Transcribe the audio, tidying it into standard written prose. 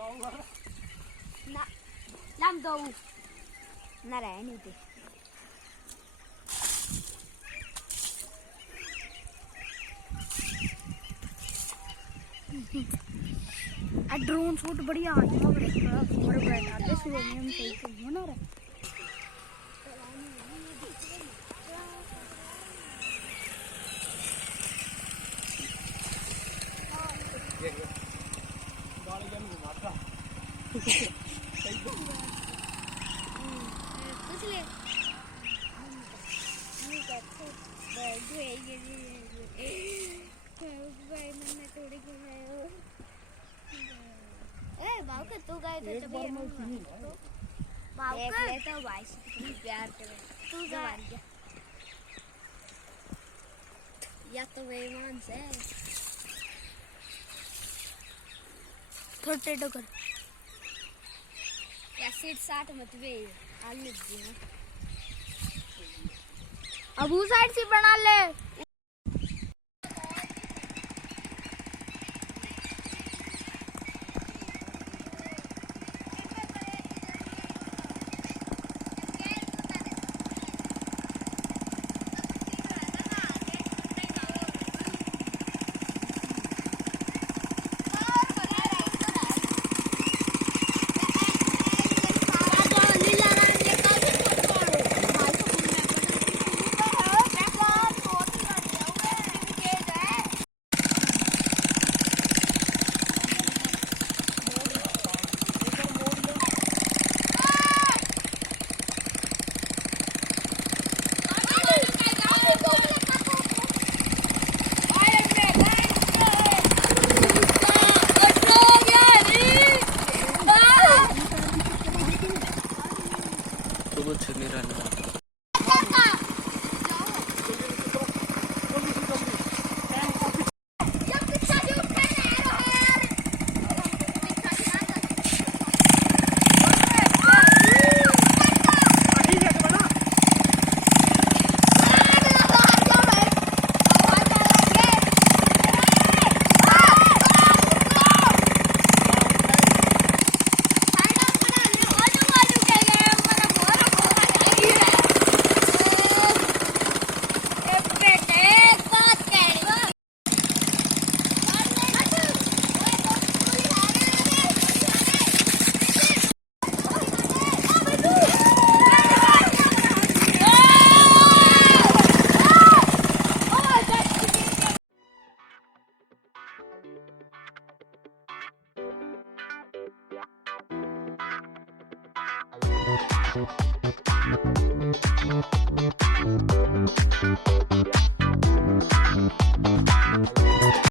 ना làm đâu ना rẻ नहीं थे आ ड्रोन शॉट बढ़िया आ गया और बैठा दे सुबह में हम सही से होना रहा कुछ ले मैंने थोड़ी घुमाया बाव का तू गए थे तभी बाव का लेता हूँ भाई कितनी प्यार करे तू जा या तो बेईमान से थोड़े टेढ़ो कर या सीट साठ मत वे आलू जी अब उस साइड से बना ले कुछ नहीं रहना Thank you.